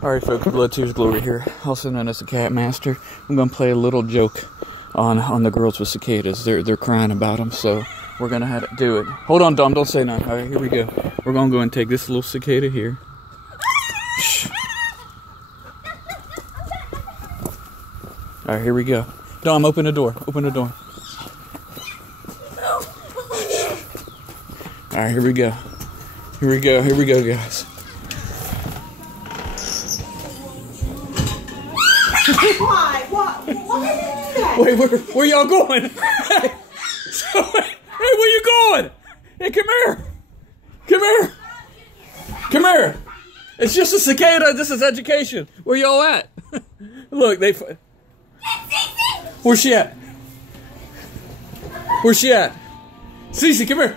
Alright folks, Blood Tears Glory here, also known as the Kamp Master. I'm going to play a little joke on the girls with cicadas. They're crying about them, so we're going to have to do it. Hold on, Dom, don't say nothing. Alright, here we go. We're going to go and take this little cicada here. Shh. Alright, here we go. Dom, open the door. Open the door. Alright, here we go. Here we go. Here we go, guys. Why? Why did you do that? Wait, where y'all going? Hey, hey, where you going? Hey, come here. Come here. Come here. It's just a cicada. This is education. Where y'all at? Look, where's she at? Where's she at? Cece, come here.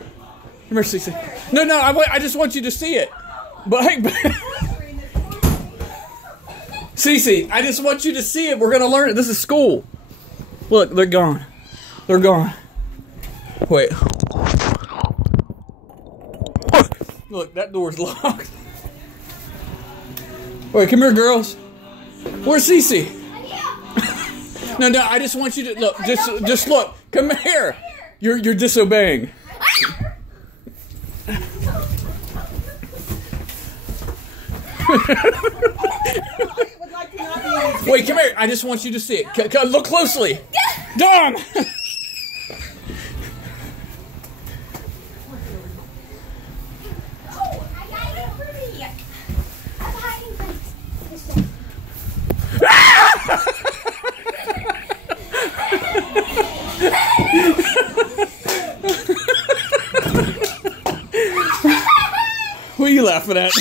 Come here, Cece. No, I just want you to see it. But hey, Cece, I just want you to see it. We're going to learn it. This is school. Look, they're gone. They're gone. Wait. Look, that door's locked. Wait, come here, girls. Where's Cece? No, I just want you to look. Just look. Come here. You're disobeying. Wait, come here. I just want you to see it. Look closely. Dom! What are you laughing at?